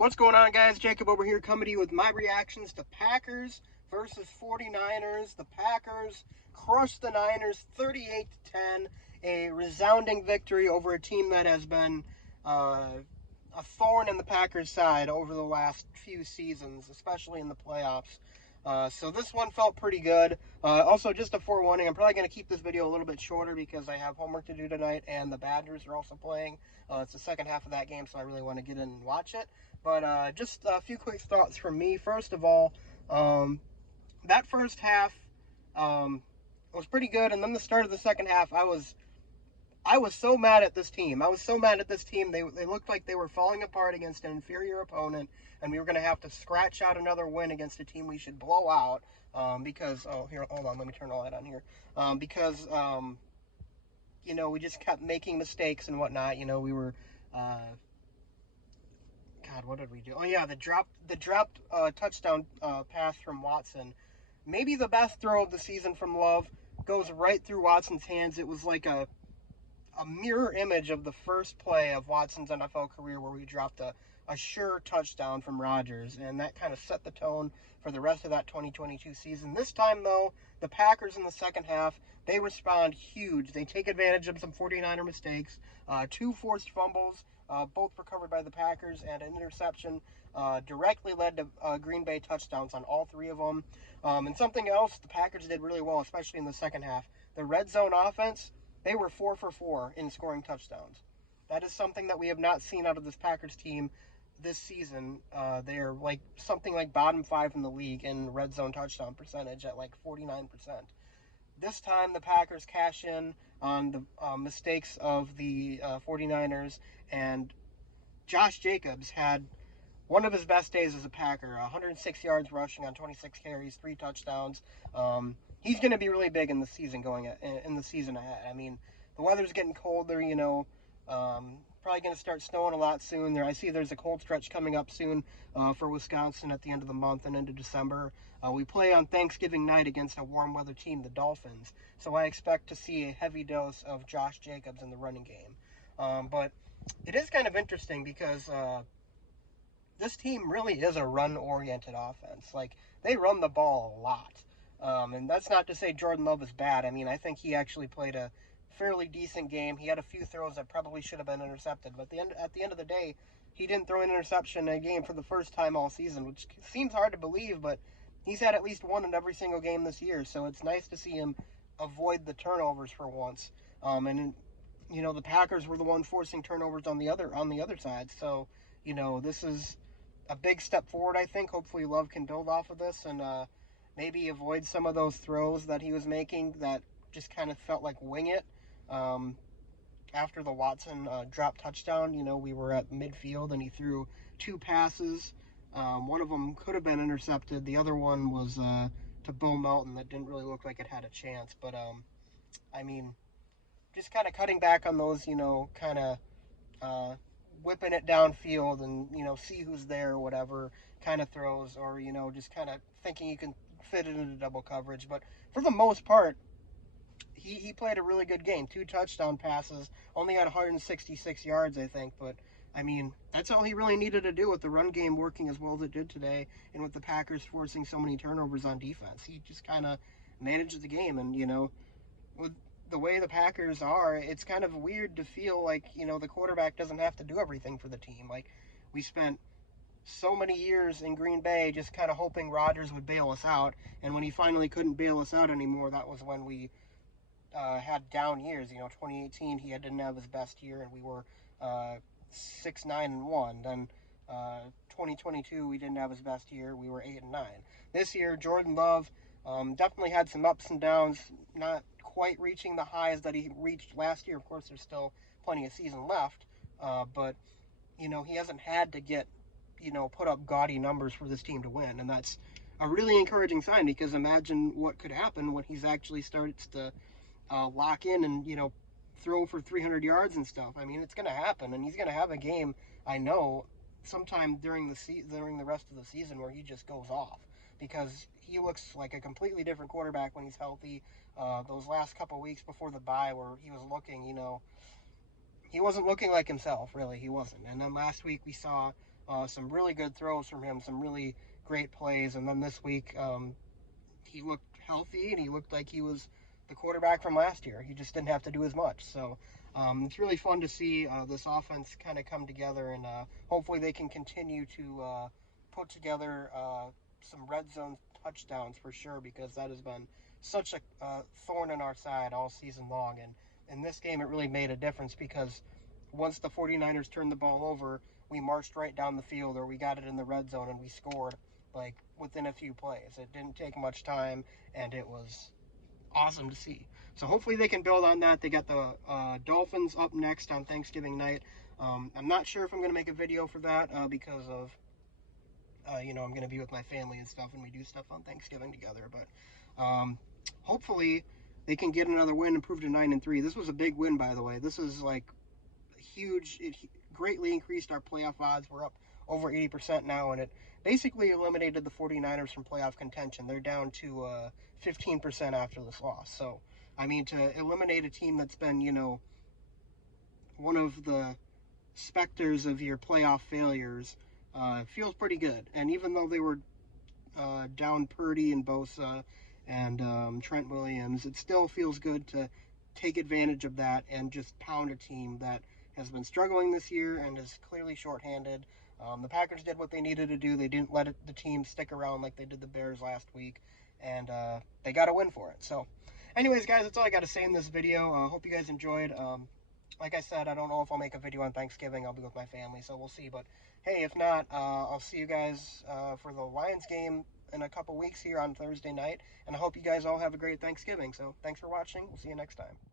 What's going on, guys? Jacob over here coming to you with my reactions to Packers versus 49ers. The Packers crushed the Niners 38-10, a resounding victory over a team that has been a thorn in the Packers' side over the last few seasons, especially in the playoffs. So this one felt pretty good. Also, just a forewarning, I'm probably going to keep this video a little bit shorter because I have homework to do tonight, and the Badgers are also playing. It's the second half of that game, so I really want to get in and watch it. But just a few quick thoughts from me. First of all, that first half was pretty good, and then the start of the second half, I was so mad at this team. I was so mad at this team. They looked like they were falling apart against an inferior opponent, and we were going to have to scratch out another win against a team we should blow out because, oh, here, hold on, let me turn the light on here. Because, you know, we just kept making mistakes and whatnot. You know, we were, God, what did we do? Oh, yeah, the dropped touchdown pass from Watson. Maybe the best throw of the season from Love goes right through Watson's hands. It was like a mirror image of the first play of Watson's NFL career where we dropped a sure touchdown from Rodgers, and that kind of set the tone for the rest of that 2022 season. This time, though, the Packers in the second half, they respond huge. They take advantage of some 49er mistakes, two forced fumbles, both recovered by the Packers, and an interception directly led to Green Bay touchdowns on all three of them. And something else the Packers did really well, especially in the second half, the red zone offense, they were 4 for 4 in scoring touchdowns. That is something that we have not seen out of this Packers team this season. They are like something like bottom 5 in the league in red zone touchdown percentage at like 49%. This time the Packers cash in on the mistakes of the 49ers, and Josh Jacobs had one of his best days as a Packer, 106 yards rushing on 26 carries, 3 touchdowns. He's going to be really big in the season in the season ahead. I mean, the weather's getting colder, you know. Probably going to start snowing a lot soon. I see there's a cold stretch coming up soon for Wisconsin at the end of the month and into December. We play on Thanksgiving night against a warm weather team, the Dolphins. So I expect to see a heavy dose of Josh Jacobs in the running game. But it is kind of interesting because this team really is a run-oriented offense. Like, they run the ball a lot. And that's not to say Jordan Love is bad. I mean, I think he actually played a fairly decent game. He had a few throws that probably should have been intercepted. But at the end of the day, he didn't throw an interception in a game for the first time all season, which seems hard to believe, but he's had at least one in every single game this year. So it's nice to see him avoid the turnovers for once. And you know, the Packers were the one forcing turnovers on the other side. So, you know, this is a big step forward, I think. Hopefully Love can build off of this and maybe avoid some of those throws that he was making that just kind of felt like wing it. After the Watson drop touchdown, you know, we were at midfield and he threw 2 passes. One of them could have been intercepted. The other one was to Bo Melton that didn't really look like it had a chance. But, I mean, just kind of cutting back on those, you know, kind of whipping it downfield and, you know, see who's there or whatever kind of throws, or, you know, just kind of thinking you can fit it into double coverage. But for the most part, he played a really good game. 2 touchdown passes, only had 166 yards, I think. But, I mean, that's all he really needed to do with the run game working as well as it did today, and with the Packers forcing so many turnovers on defense. He just kind of managed the game. And, you know, with the way the Packers are, it's kind of weird to feel like, you know, the quarterback doesn't have to do everything for the team. Like, we spent so many years in Green Bay just kind of hoping Rodgers would bail us out, and when he finally couldn't bail us out anymore, that was when we had down years. You know, 2018 he didn't have his best year, and we were 6-9-1. Then 2022 we didn't have his best year, we were 8-9. This year Jordan Love definitely had some ups and downs, not quite reaching the highs that he reached last year. Of course, there's still plenty of season left, but you know, he hasn't had to get, you know, put up gaudy numbers for this team to win, and that's a really encouraging sign, because imagine what could happen when he's actually starts to lock in and, you know, throw for 300 yards and stuff. I mean, it's going to happen, and he's going to have a game, I know, sometime during the rest of the season where he just goes off, because he looks like a completely different quarterback when he's healthy. Those last couple weeks before the bye where he was looking, you know, he wasn't looking like himself, really. He wasn't. And then last week we saw Some really good throws from him, some really great plays. And then this week, he looked healthy and he looked like he was the quarterback from last year. He just didn't have to do as much. So it's really fun to see this offense kind of come together, and hopefully they can continue to put together some red zone touchdowns for sure, because that has been such a thorn in our side all season long. And in this game, it really made a difference, because once the 49ers turned the ball over, we marched right down the field, or we got it in the red zone and we scored like within a few plays. It didn't take much time, and it was awesome to see. So hopefully they can build on that. They got the Dolphins up next on Thanksgiving night. I'm not sure if I'm going to make a video for that because of, I'm going to be with my family and stuff, and we do stuff on Thanksgiving together. But hopefully they can get another win, improve to 9-3. This was a big win, by the way. This is like huge. It greatly increased our playoff odds. We're up over 80% now, and it basically eliminated the 49ers from playoff contention. They're down to 15% after this loss. So, I mean, to eliminate a team that's been, one of the specters of your playoff failures feels pretty good. And even though they were down Purdy and Bosa and Trent Williams, it still feels good to take advantage of that and just pound a team that has been struggling this year and is clearly shorthanded. The Packers did what they needed to do. They didn't let the team stick around like they did the Bears last week, and they got a win for it. So anyways, guys, that's all I got to say in this video. Hope you guys enjoyed. Like I said, I don't know if I'll make a video on Thanksgiving. I'll be with my family, so we'll see. But hey, if not, I'll see you guys for the Lions game in a couple weeks here on Thursday night, and I hope you guys all have a great Thanksgiving. So thanks for watching. We'll see you next time.